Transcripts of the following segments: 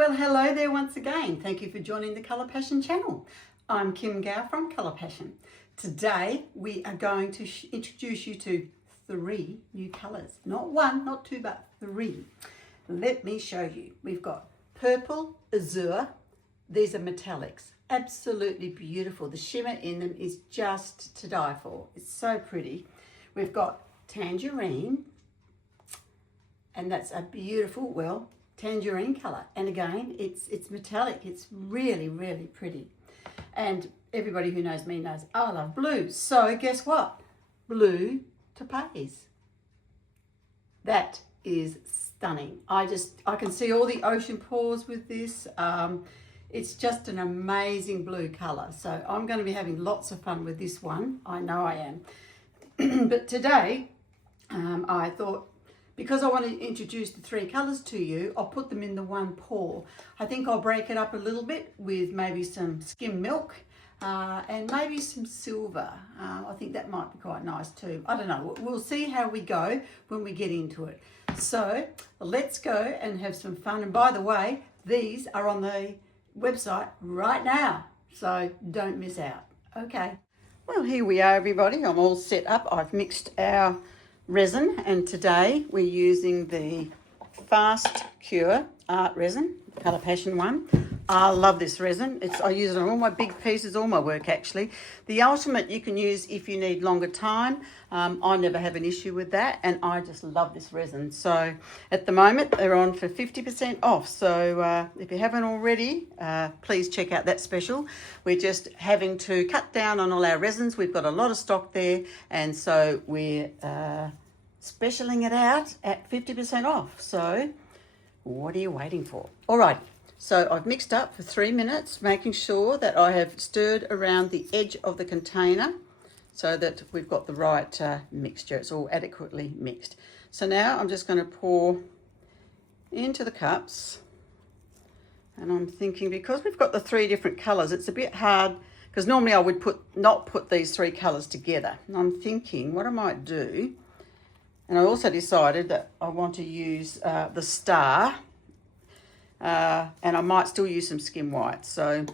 Well, hello there once again. Thank you for joining the Colour Passion channel. I'm Kim Gow from Colour Passion. Today we are going to introduce you to 3 new colours. Not 1, not 2, but 3. Let me show you. We've got Purple Azure. These are metallics. Absolutely beautiful. The shimmer in them is just to die for. It's so pretty. We've got Tangerine, and that's a beautiful, well, tangerine colour, and again it's metallic. It's really pretty, and everybody who knows me knows I love blue. So guess what? Blue Topaz. That is stunning. I can see all the ocean pores with this. It's just an amazing blue colour, so I'm going to be having lots of fun with this one. I know I am. But today I thought, because I want to introduce the 3 colours to you, I'll put them in the one pour. I think I'll break it up a little bit with maybe some skim milk and maybe some silver. I think that might be quite nice too. I don't know. We'll see how we go when we get into it. So let's go and have some fun. And by the way, these are on the website right now, so don't miss out. Okay. Well, here we are, everybody. I'm all set up. I've mixed our resin, and today we're using the Fast Cure Art Resin, Colour Passion one. I love this resin. I use it on all my big pieces, all my work actually. The ultimate you can use if you need longer time. I never have an issue with that, and I just love this resin. So at the moment they're on for 50% off. So if you haven't already, please check out that special. We're just having to cut down on all our resins. We've got a lot of stock there, and so we're specialing it out at 50% off. So what are you waiting for? All right. So I've mixed up for 3 minutes, making sure that I have stirred around the edge of the container so that we've got the right mixture. It's all adequately mixed. So now I'm just going to pour into the cups. And I'm thinking, because we've got the 3 different colours, it's a bit hard, because normally I would not put these 3 colours together. And I'm thinking what I might do, and I also decided that I want to use the star, and I might still use some skim white. So,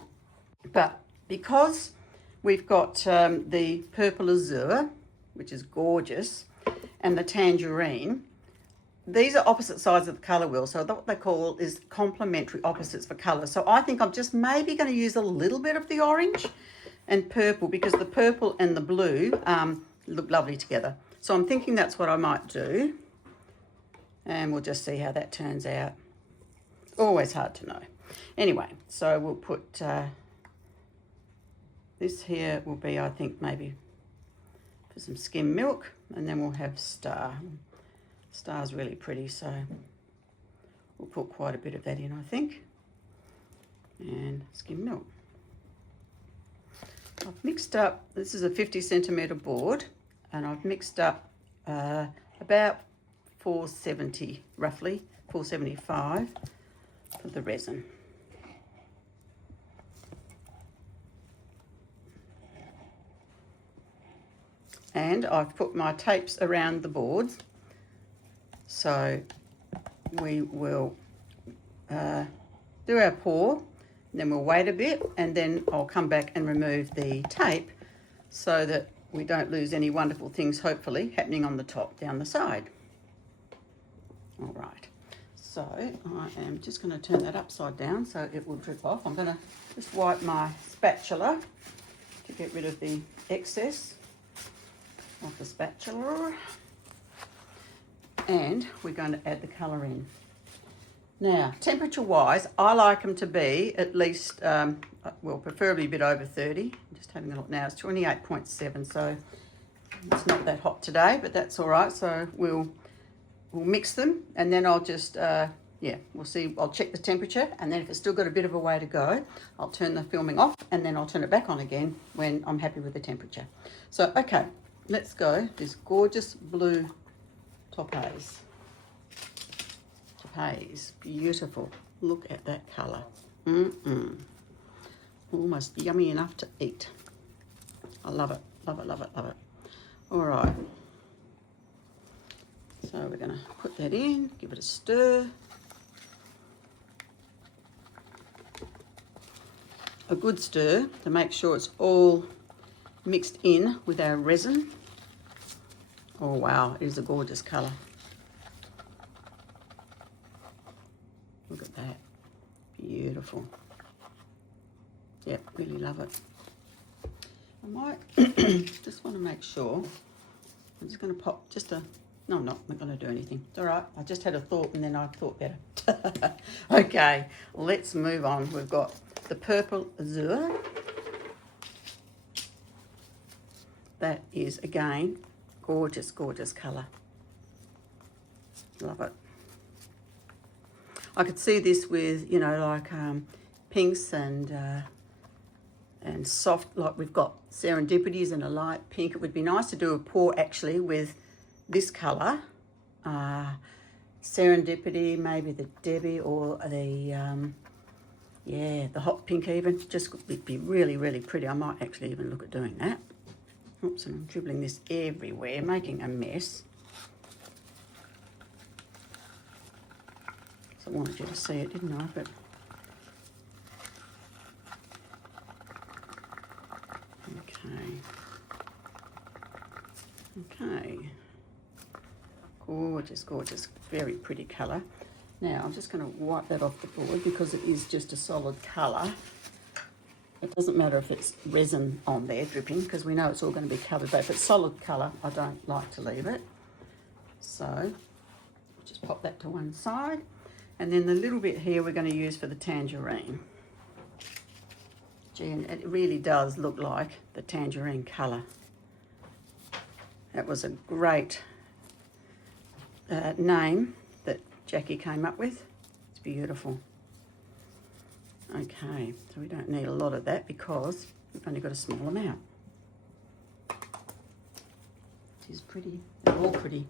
but because we've got the Purple Azure, which is gorgeous, and the Tangerine, these are opposite sides of the colour wheel. So what they call is complementary opposites for colour. So I think I'm just maybe going to use a little bit of the orange and purple, because the purple and the blue look lovely together. So I'm thinking that's what I might do, and we'll just see how that turns out. Always hard to know. Anyway, so we'll put this here will be, I think, maybe for some skim milk, and then we'll have star. Star's really pretty, so we'll put quite a bit of that in, I think, and skim milk. I've mixed up, this is a 50 centimetre board, and I've mixed up about 470, roughly 475 for the resin. And I've put my tapes around the boards, so we will do our pour, then we'll wait a bit, and then I'll come back and remove the tape so that we don't lose any wonderful things, hopefully, happening on the top down the side. All right. So I am just going to turn that upside down so it will drip off. I'm going to just wipe my spatula to get rid of the excess of the spatula. And we're going to add the colour in. Now, temperature-wise, I like them to be at least, well, preferably a bit over 30. I'm just having a look now. It's 28.7, so it's not that hot today, but that's all right. So we'll mix them, and then I'll just, we'll see. I'll check the temperature, and then if it's still got a bit of a way to go, I'll turn the filming off, and then I'll turn it back on again when I'm happy with the temperature. So, okay, let's go. This gorgeous blue Topaz. Topaz, beautiful. Look at that colour. Almost yummy enough to eat. I love it, love it, love it, love it. All right. So we're going to put that in, give it a stir. a good stir to make sure it's all mixed in with our resin. Oh wow, it is a gorgeous colour. Look at that. Beautiful. Yep, really love it. I might just want to make sure. I'm just going to pop just a... No, I'm not going to do anything. It's all right. I just had a thought and then I thought better. Okay, let's move on. We've got the Purple Azure. That is, again, gorgeous, gorgeous colour. Love it. I could see this with, you know, like pinks and soft, like we've got Serendipities and a light pink. It would be nice to do a pour actually with this colour. Serendipity, maybe the Debbie or the, yeah, the hot pink even. Just would be really, really pretty. I might actually even look at doing that. Oops, and I'm dribbling this everywhere, making a mess. So I wanted you to see it, didn't I? But okay. Gorgeous, gorgeous, very pretty colour. Now I'm just going to wipe that off the board because it is just a solid colour. It doesn't matter if it's resin on there dripping because we know it's all going to be covered, but if it's solid colour, I don't like to leave it. So just pop that to one side. And then the little bit here we're going to use for the tangerine. Gee, and it really does look like the tangerine colour. That was a great name that Jackie came up with. It's beautiful. Okay, so we don't need a lot of that because we've only got a small amount. It is pretty. They're all pretty.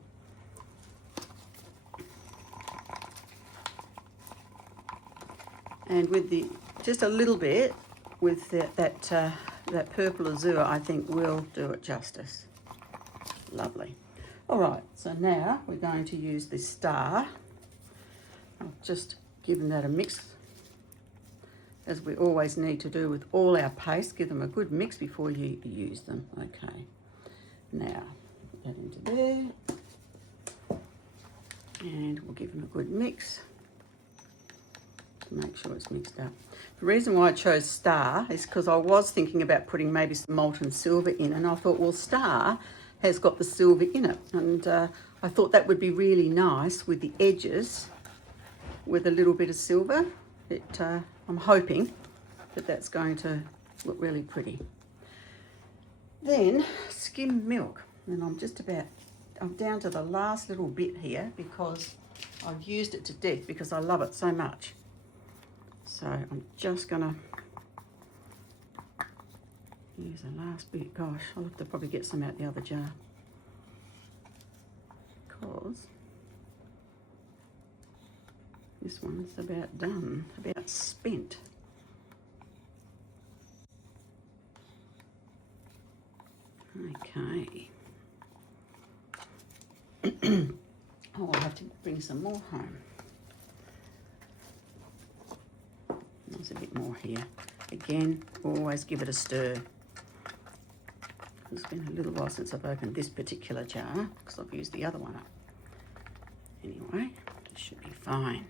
And with the just a little bit with that Purple Azure, I think will do it justice. Lovely. All right, so now we're going to use this star. I've just given that a mix, as we always need to do with all our pastes. Give them a good mix before you use them. Okay, now put that into there, and we'll give them a good mix to make sure it's mixed up. The reason why I chose star is because I was thinking about putting maybe some molten silver in, and I thought, well, star has got the silver in it, and I thought that would be really nice with the edges with a little bit of silver. I'm hoping that that's going to look really pretty. Then skim milk, and I'm down to the last little bit here because I've used it to death because I love it so much. So I'm just gonna use the last bit. Gosh, I'll have to probably get some out the other jar because this one's about done, about spent. Okay. Oh, I'll have to bring some more home. There's a bit more here. Again, always give it a stir. It's been a little while since I've opened this particular jar because I've used the other one up. Anyway, this should be fine.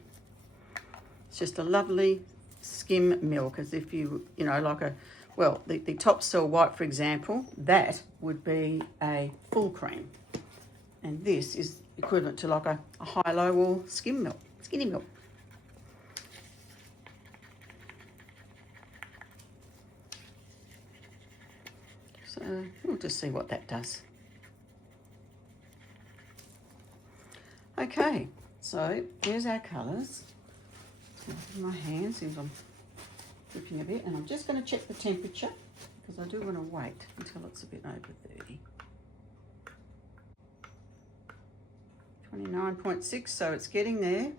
It's just a lovely skim milk, as if you know, like a, well, the top cell white, for example, that would be a full cream. And this is equivalent to like a high-low or skim milk, skinny milk. So we'll just see what that does. Okay, so here's our colours. In my hand, seems I'm dripping a bit, and I'm just going to check the temperature because I do want to wait until it's a bit over 30. 29.6, so it's getting there.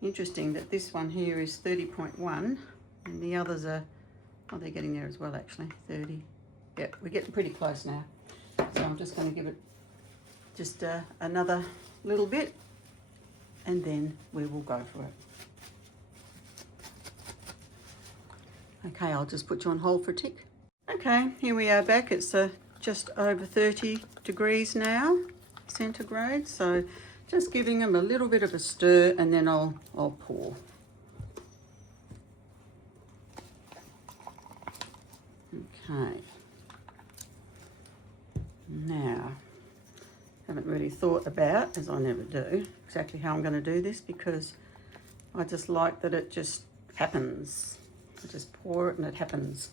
Interesting that this one here is 30.1 and the others are, oh, they're getting there as well actually, 30. Yep, we're getting pretty close now. So I'm just going to give it just another little bit, and then we will go for it. Okay, I'll just put you on hold for a tick. Okay, here we are back. It's just over 30 degrees now, centigrade. So just giving them a little bit of a stir, and then I'll pour. Okay. Now, haven't really thought about, as I never do, exactly how I'm going to do this, because I just like that it just happens. I just pour it and it happens.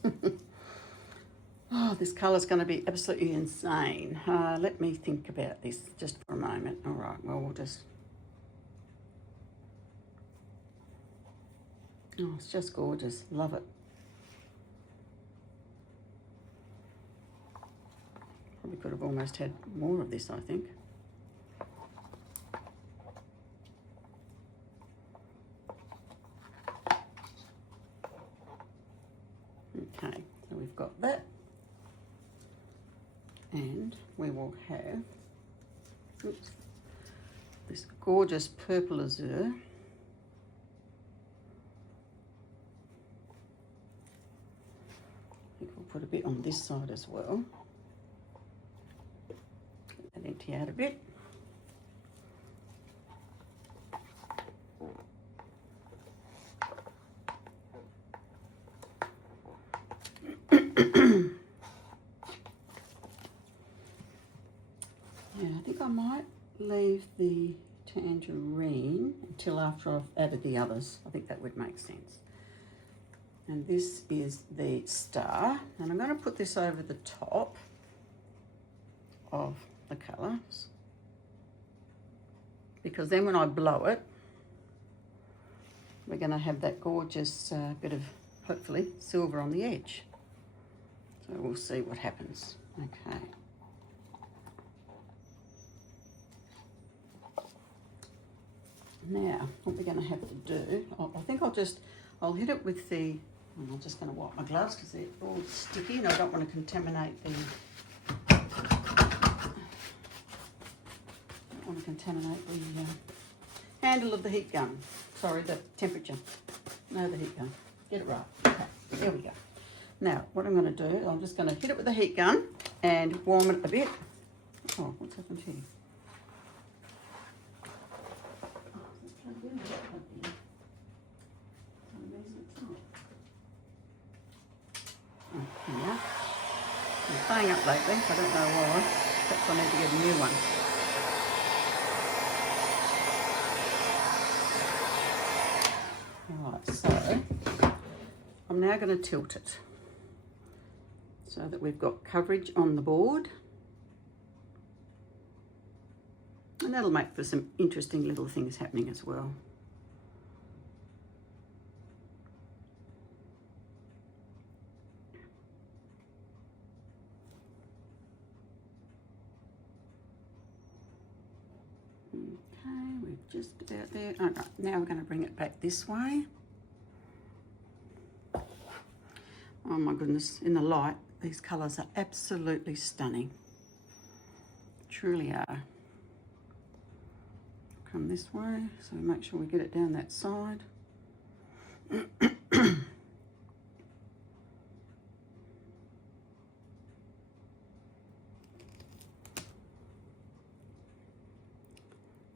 Oh, this colour's going to be absolutely insane. Let me think about this just for a moment. All right, well, we'll just... Oh, it's just gorgeous. Love it. Probably could have almost had more of this, I think. Okay, so we've got that. And we will have this gorgeous Purple Azure. I think we'll put a bit on this side as well. Let that empty out a bit. I think I might leave the Tangerine until after I've added the others. I think that would make sense. And this is the star, and I'm going to put this over the top of the colours, because then when I blow it, we're going to have that gorgeous bit of, hopefully, silver on the edge. So we'll see what happens. Okay. Now, what we're going to have to do, I think I'll hit it with the, I'm just going to wipe my gloves because they're all sticky and I don't want to contaminate the, handle of the heat gun. Sorry, the temperature. No, the heat gun. Get it right. Okay, there we go. Now, what I'm going to do, I'm just going to hit it with the heat gun and warm it a bit. Oh, what's happened here? Yeah. It's playing up lately, I don't know why. Perhaps I need to get a new one. Alright, so I'm now going to tilt it so that we've got coverage on the board. And that'll make for some interesting little things happening as well. Okay, we're just about there. All right, now we're going to bring it back this way. Oh my goodness, in the light, these colours are absolutely stunning. Truly are. Come this way, so make sure we get it down that side.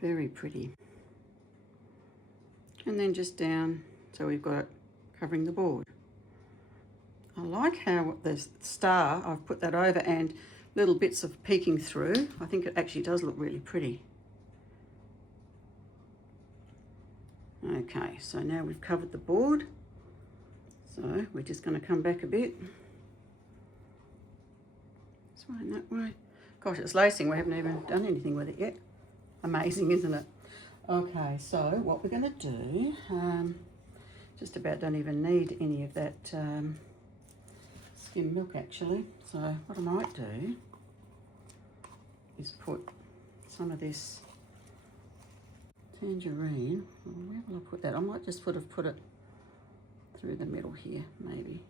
Very pretty. And then just down, so we've got it covering the board. I like how the star, I've put that over and little bits of peeking through. I think it actually does look really pretty. Okay, so now we've covered the board. So we're just going to come back a bit. This way and that way. Gosh, it's lacing. We haven't even done anything with it yet. Amazing, isn't it? Okay, so what we're going to do, just about don't even need any of that skim milk actually. So what I might do is put some of this Tangerine, where will I put that? I might just put it through the middle here, maybe.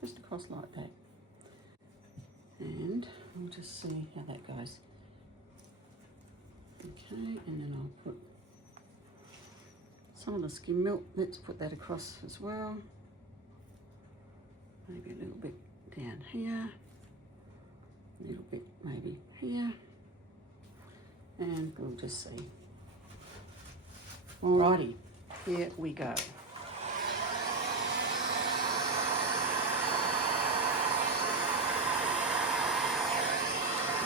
Just across like that. And we'll just see how that goes. Okay, and then I'll put some of the skim milk. Let's put that across as well. Maybe a little bit down here. A little bit maybe here. And we'll just see. Alrighty, here we go.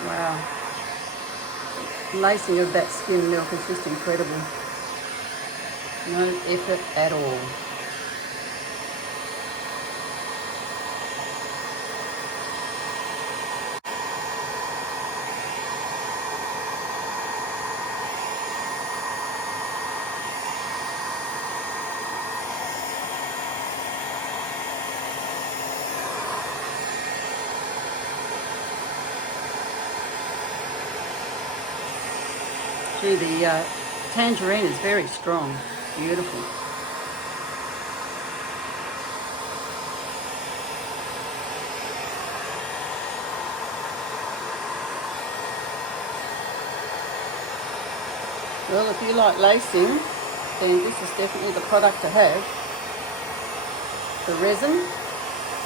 Wow. Lacing of that skim milk is just incredible. No effort at all. Gee, the tangerine is very strong. Beautiful. Well, if you like lacing, then this is definitely the product to have. The resin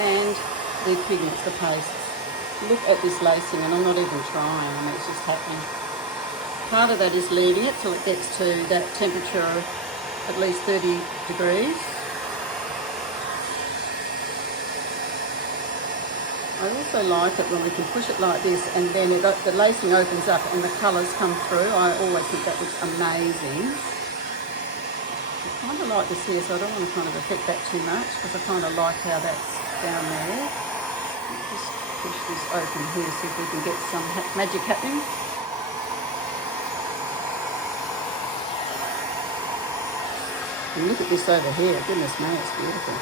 and the pigments, the pastes. Look at this lacing, and I'm not even trying. I mean, it's just happening. Part of that is leaving it till it gets to that temperature of at least 30 degrees. I also like it when we can push it like this and then the lacing opens up and the colours come through. I always think that looks amazing. I kind of like this here, so I don't want to kind of affect that too much because I kind of like how that's down there. Just push this open here, see if we can get some magic happening. And look at this over here. Goodness me, it's beautiful.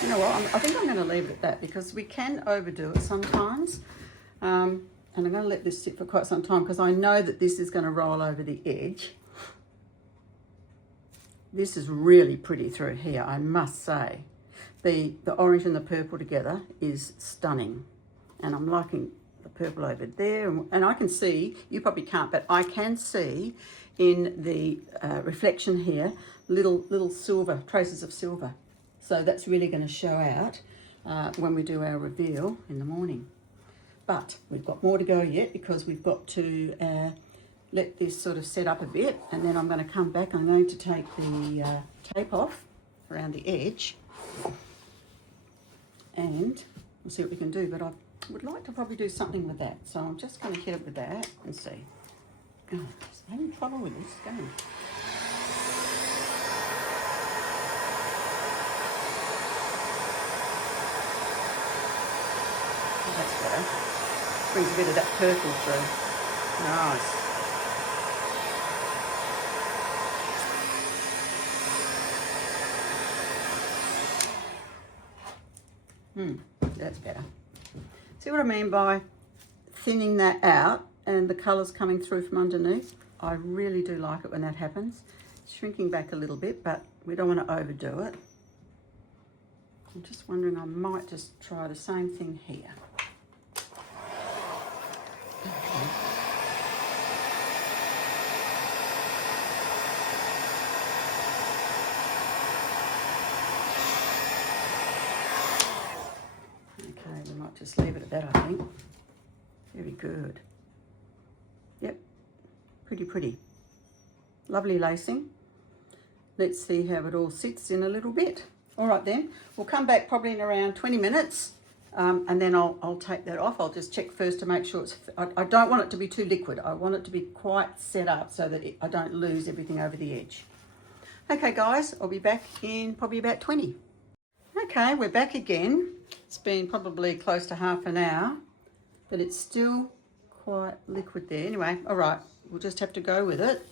You know what, I think I'm going to leave it at that because we can overdo it sometimes. And I'm going to let this sit for quite some time because I know that this is going to roll over the edge. This is really pretty through here, I must say. The orange and the purple together is stunning. And I'm liking the purple over there. And I can see, you probably can't, but I can see in the reflection here, little silver, traces of silver. So that's really going to show out when we do our reveal in the morning. But we've got more to go yet because we've got to let this sort of set up a bit, and then I'm going to come back. I'm going to take the tape off around the edge and we'll see what we can do, but I would like to probably do something with that, so I'm just going to hit it with that and see. Oh, I'm having trouble with this going. Oh, that's better. Brings a bit of that purple through. Nice. That's better. See what I mean by thinning that out and the colours coming through from underneath? I really do like it when that happens. It's shrinking back a little bit, but we don't want to overdo it. I'm just wondering, I might just try the same thing here. Okay. We might just leave it at that, I think. Very good. Yep, pretty. Lovely lacing. Let's see how it all sits in a little bit. All right then, we'll come back probably in around 20 minutes and then I'll take that off. I'll just check first to make sure it's, I don't want it to be too liquid. I want it to be quite set up so that I don't lose everything over the edge. Okay guys, I'll be back in probably about 20. Okay, we're back again. It's been probably close to half an hour, but it's still quite liquid there. Anyway, all right, we'll just have to go with it.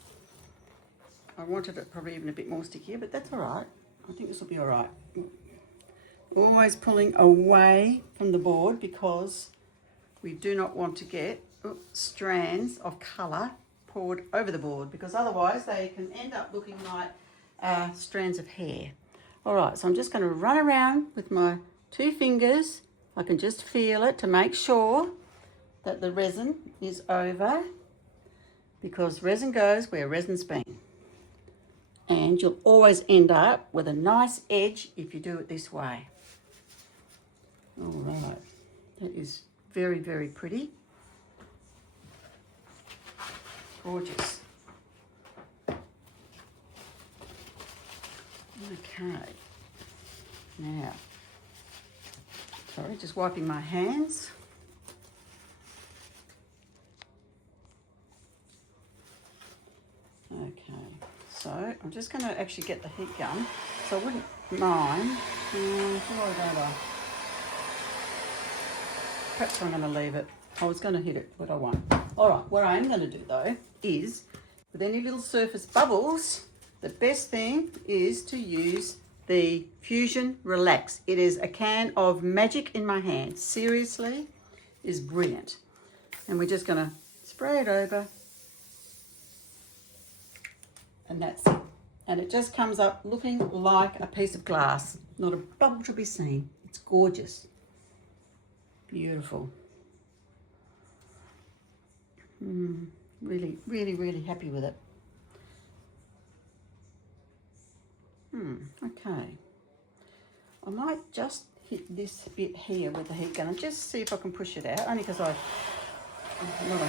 I wanted it probably even a bit more stickier, but that's all right. I think this will be all right. Always pulling away from the board because we do not want to get strands of colour poured over the board, because otherwise they can end up looking like strands of hair. All right, so I'm just going to run around with my 2 fingers. I can just feel it to make sure that the resin is over, because resin goes where resin's been. And you'll always end up with a nice edge if you do it this way. All right, that is very, very pretty. Gorgeous. Okay, now, sorry, just wiping my hands. Okay, so I'm just going to actually get the heat gun, so I wouldn't mind. Perhaps I'm going to leave it. I was going to hit it, but I won't. All right, what I am going to do though is, with any little surface bubbles, the best thing is to use the Fusion Relax. It is a can of magic in my hand. Seriously, is brilliant. And we're just going to spray it over. And that's it. And it just comes up looking like a piece of glass. Not a bubble to be seen. It's gorgeous. Beautiful. Really, really, really happy with it. Okay. I might just hit this bit here with the heat gun and just see if I can push it out, only because I'm not 100%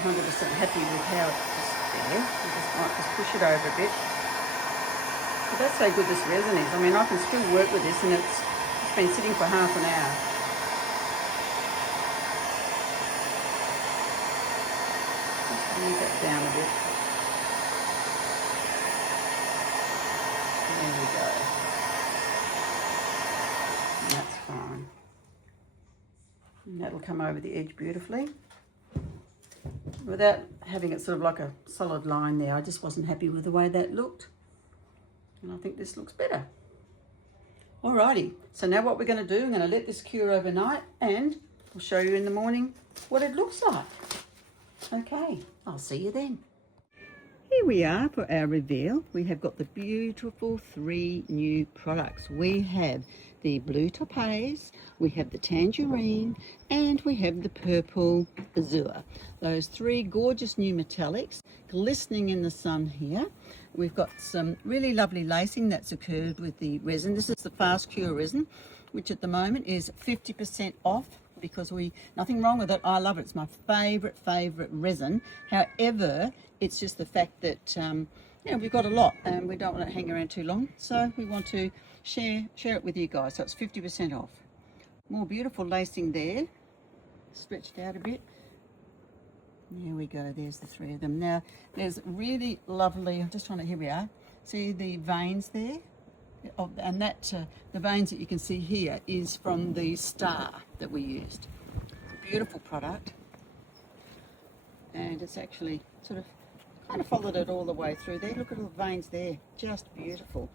happy with how it's there. I might just push it over a bit. But that's how good this resin is. I mean, I can still work with this, and it's been sitting for half an hour. Just move that down a bit. There we go. And that's fine. And that'll come over the edge beautifully. Without having it sort of like a solid line there, I just wasn't happy with the way that looked. And I think this looks better. Alrighty, so now what we're going to do, I'm going to let this cure overnight, and I'll show you in the morning what it looks like. Okay, I'll see you then. Here we are for our reveal. We have got the beautiful 3 new products. We have the blue Topaz, we have the Tangerine, and we have the Purple Azure. Those 3 gorgeous new metallics glistening in the sun here. We've got some really lovely lacing that's occurred with the resin. This is the fast cure resin, which at the moment is 50% off, because nothing wrong with it. I love it. It's my favorite resin. However, it's just the fact that we've got a lot and we don't want it hanging around too long, so we want to share it with you guys. So it's 50% off. More beautiful lacing there, stretched out a bit. There we go, there's the 3 of them. Now there's really lovely, I'm just trying to, here we are, see the veins there? And that the veins that you can see here is from the star that we used. It's a beautiful product, and it's actually sort of kind of followed it all the way through there. Look at all the veins there, just beautiful,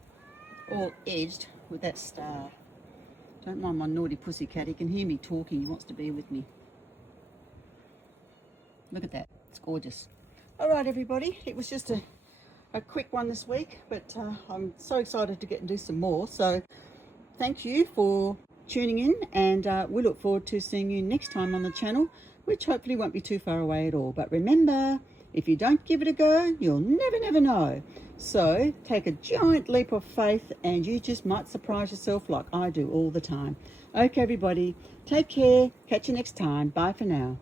all edged with that star. Don't mind my naughty pussycat, he can hear me talking, he wants to be with me. Look at that, it's gorgeous. All right everybody, it was just a quick one this week, but I'm so excited to get and do some more. So thank you for tuning in, and we look forward to seeing you next time on the channel, which hopefully won't be too far away at all. But remember, if you don't give it a go, you'll never know. So take a giant leap of faith and you just might surprise yourself like I do all the time. Okay everybody, take care, catch you next time. Bye for now.